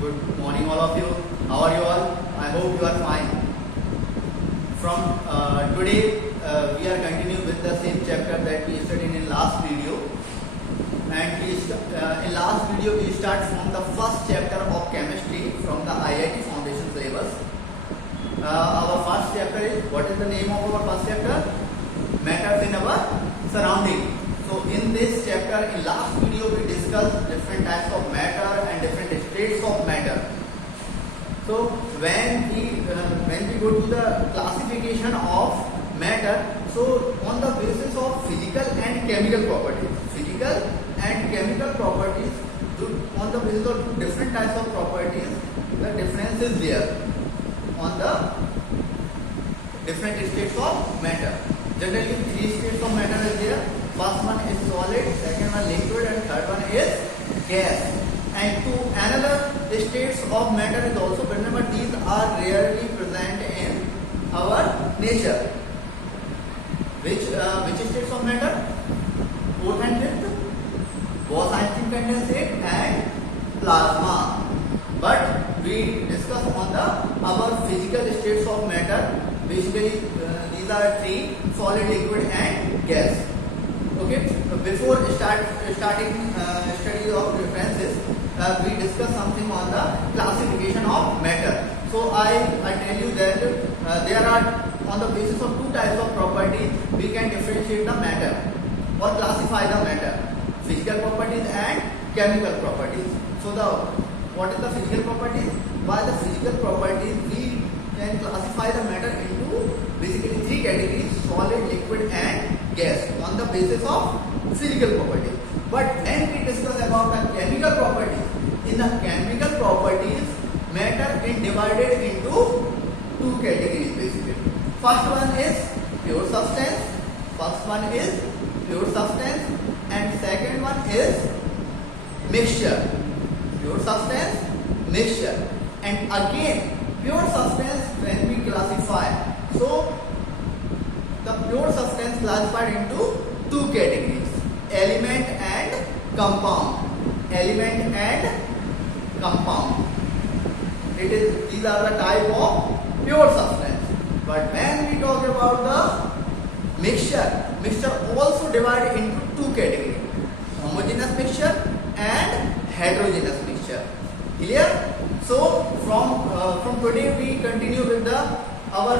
Good morning, all of you. How are you all? I hope you are fine. From today, we are continuing with the same chapter that we studied in last video. And in last video, we start from the first chapter of chemistry from the IIT Foundation syllabus. Our first chapter is, what is the name of our first chapter? Matters in our surrounding. So in this chapter, in last video, we discussed different types of matter and different states of matter. So when we go to the classification of matter, so on the basis of physical and chemical properties, on the basis of different types of properties, the difference is there on the different states of matter. Generally, three states of matter is there. First one is solid, second one liquid, and third one is gas. And two another states of matter is also present, but these are rarely present in our nature. Which states of matter? Fourth and fifth, Bose-Einstein condensate and plasma. But we discuss on our physical states of matter. Basically, these are three: solid, liquid, and gas. Okay. Before starting study of differences, we discuss something on the classification of matter. So I tell you that there are, on the basis of two types of properties, we can differentiate the matter or classify the matter: physical properties and chemical properties. So what is the physical properties? By the physical properties, we can classify the matter into basically three categories: solid, liquid, and gas, on the basis of physical properties. But when we discuss about the chemical properties, in the chemical properties, matter is divided into two categories basically. First one is pure substance. And second one is mixture. Pure substance, mixture. And again, pure substance when we classify. So the pure substance classified into two categories: element and compound. These are the type of pure substance. But when we talk about the mixture also divided into two categories: homogeneous mixture and heterogeneous mixture. Clear? So from today we continue with our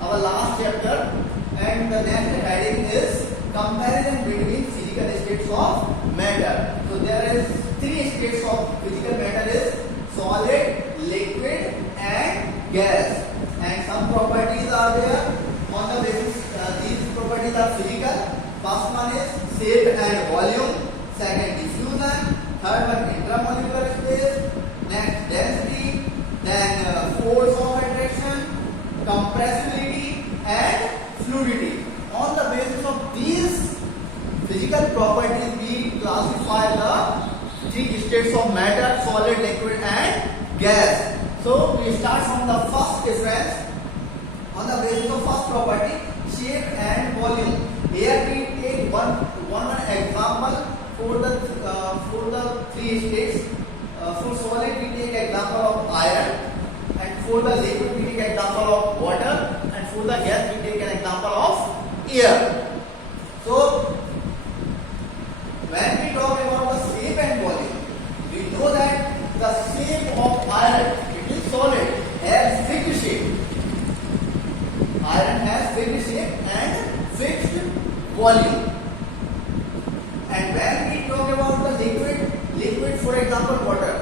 last chapter, and the next heading is comparison between physical states of matter. So there is three states of physical matter: is solid, liquid, and gas. And some properties are there on the basis. These properties are physical. First one is shape and volume. Second, diffusion. Third one, intramolecular space. Next, density. Then force of attraction, compressibility, and fluidity. On the basis of these physical properties, we classify the three states of matter: solid, liquid, and gas. So we start from the first difference. On the basis of first property, shape and volume. Here we take one example for the three states. For solid, we take example of iron, and for the liquid, we take example of water, and for the gas, we take an example of air. So when we talk about the shape and volume, we know that the shape of iron, it is solid, has fixed shape. Iron has fixed shape and fixed volume. And when we talk about the liquid, for example, water.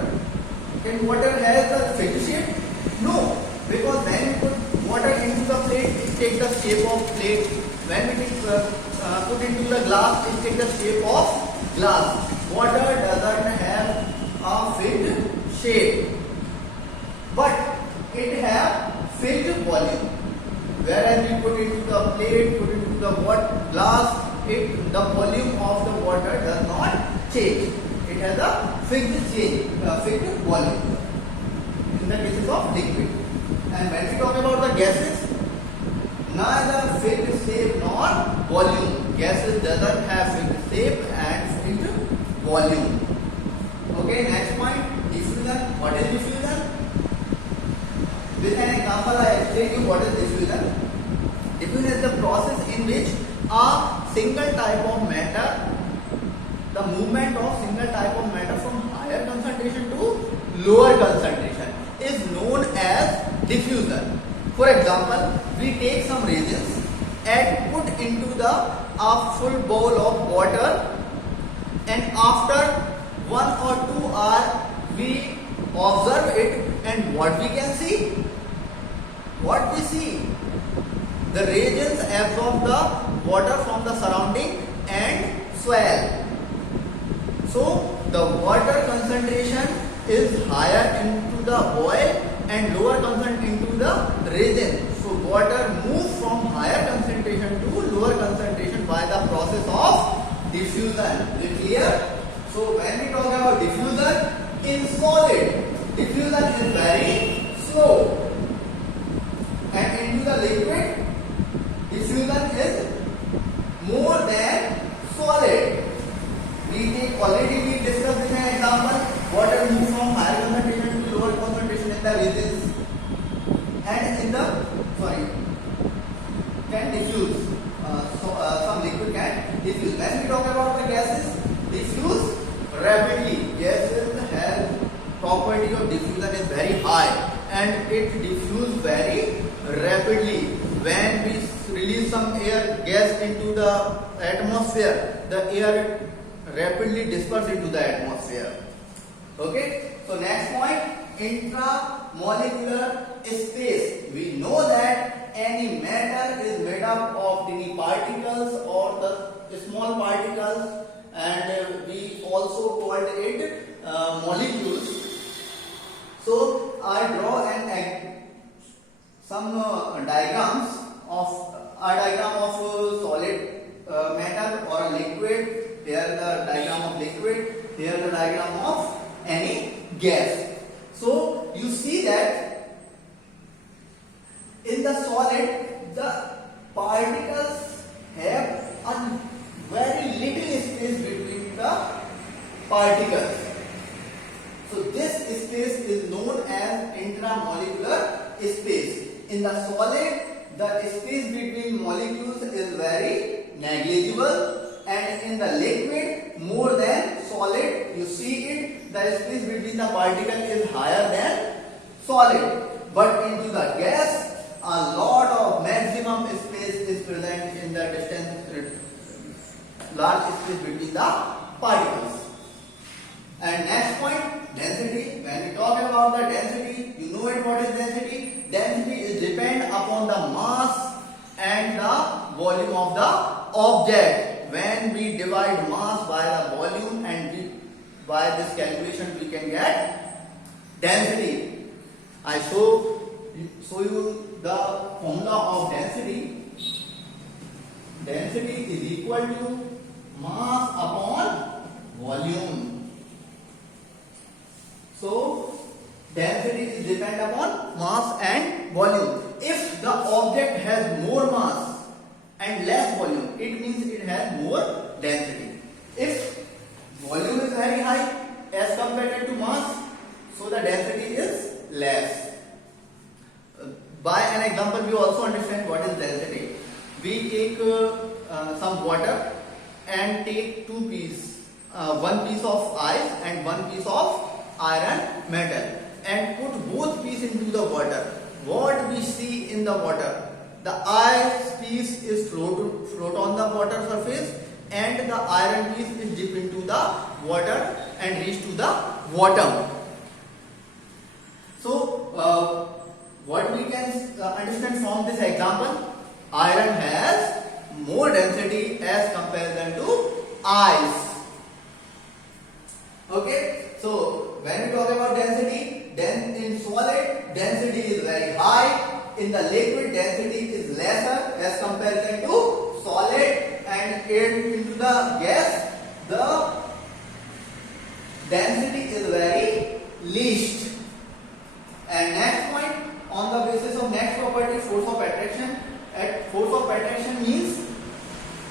Can water has a fixed shape? No, because when we put water into the plate, it takes the shape of plate. When we put into the glass, it takes the shape of glass. Water doesn't have a fixed shape, but it has fixed volume. Whereas we put into the plate, put into the glass, the volume of the water does not change. It has a fixed volume in the cases of liquid. And when we talk about the gases, neither fixed shape nor volume. Gases doesn't have fixed shape and fixed volume. Okay, next point, diffusion. example, I explain you what is diffusion. Diffusion is the process in which a single type of matter, the movement of single type of matter from higher concentration to lower concentration is known as diffusion. For example, we take some reagents and put into a full bowl of water, and after 1 or 2 hours we observe it, and what we can see? What we see? The reagents absorb the water from the surrounding and swell. So the water concentration is higher into the oil and lower concentration into the reagent. So water moves from higher concentration to lower concentration by the process of diffusion. Is it clear? So when we talk about diffusion in solid, diffusion is very slow, and into the liquid, diffusion is more than solid. Already we discussed in an example, water moves from higher concentration to lower concentration in the reagents, and in the can diffuse. Some liquid can diffuse. When we talk about the gases, diffuse rapidly. Gases have property of diffusion is very high, and it diffuse very rapidly. When we release some air gas into the atmosphere, the air rapidly disperses into the atmosphere. Okay. So next point, intramolecular space. We know that any matter is made up of tiny particles or the small particles, and we also called it molecules. So I draw some diagrams of solid matter or a liquid. Here the diagram of liquid, here the diagram of any gas. So you see that in the solid, the particles have a very little space between the particles. So this space is known as intramolecular space. In the solid, the space between molecules is very negligible, and in the liquid, more than solid. You see it, the space between the particle is higher than solid. But into the gas, a lot of maximum space is present in the distance, large space between the particles. And next point, density. When we talk about the density, you know it, what is density? Density is depend upon the mass and the volume of the object. When we divide mass by the volume, and by this calculation we can get density. I show you the formula of density. Density is equal to mass upon volume. So density is depend upon mass and volume. If the object has more mass and less volume, it means it has more density. If volume is very high as compared to mass, so the density is less. By an example, we also understand what is density. We take some water and take one piece of ice and one piece of iron metal, and put both pieces into the water. What we see in the water? The ice piece is float on the water surface, and the iron piece is dip into the water and reach to the bottom. So what we can understand from this example, iron has more density as comparison to ice. Okay. So when we talk about density, then in solid, density is very high. In the liquid, density is lesser as comparison to solid, and into the gas, the density is very least. And next point, on the basis of next property, force of attraction. Force of attraction means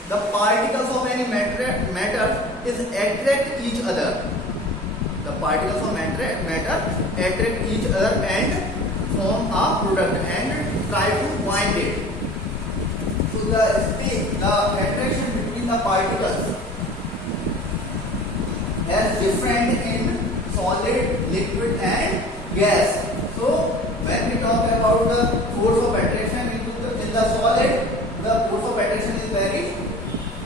the particles of any matter is attract each other. The particles of matter attract each other and form a product and try to bind it. So the attraction between the particles is different in solid, liquid and gas. So when we talk about the force of attraction in the solid, the force of attraction is very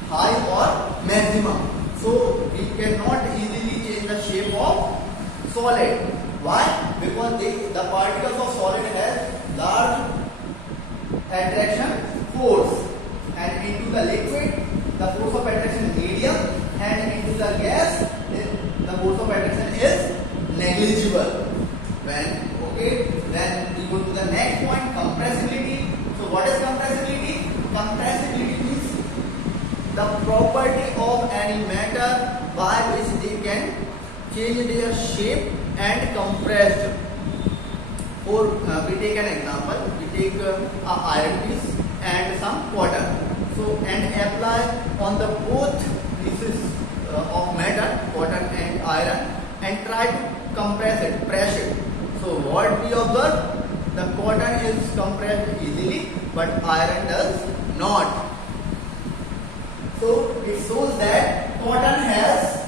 high or maximum. So we cannot easily change the shape of solid. Why? Because the particles of solid has large attraction force, and into the liquid the force of attraction is medium, and into the gas the force of attraction is negligible. Then we go to the next point, compressibility. So what is compressibility? Compressibility means the property of any matter by which they can change their shape and compressed. For we take an example, we take a iron piece and some water. So and apply on the both pieces of metal, water and iron, and try to compress it, press it. So what we observe, the cotton is compressed easily, but iron does not. So it shows that cotton has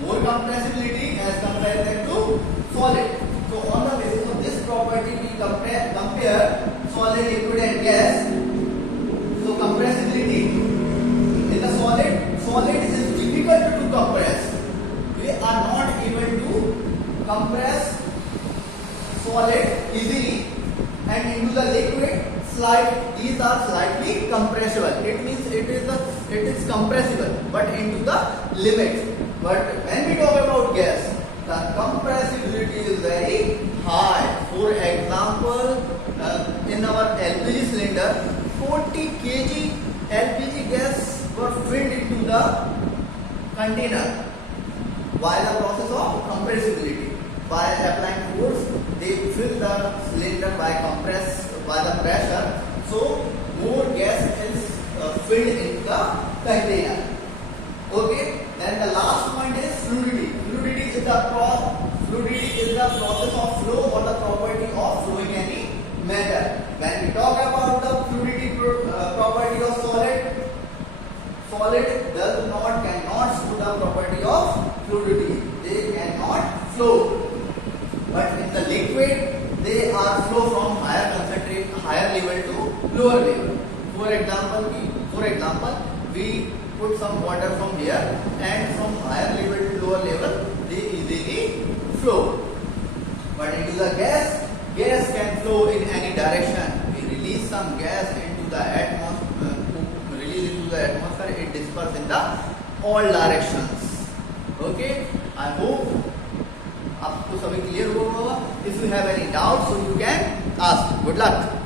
more compressibility as compared to solid. So on the basis of this property, we compare solid, liquid and gas. So compressibility in the solid is difficult to compress. We are not able to compress solid easily, and into the liquid these are slightly compressible. It means it is compressible, but into the limits. But when we talk about gas, the compressibility is very high. For example, in our LPG cylinder, 40 kg LPG gas were filled into the container while the process of compressibility. By applying force, they fill the cylinder by the pressure, so more gas is filled into the container. Okay. Then the last point is fluidity. Fluidity is the process of flow or the property of flowing any matter. When we talk about the fluidity property of solid cannot show the property of fluidity. They cannot flow. But in the liquid, they are flow from higher level to lower level. For example, we put some water from here, and from higher level to lower level, they easily flow. But into the gas can flow in any direction. We release some gas into the atmosphere, it disperses in the all directions. Okay, I hope आपको सभी clear हुआ होगा. If you have any doubt, so you can ask. Good luck.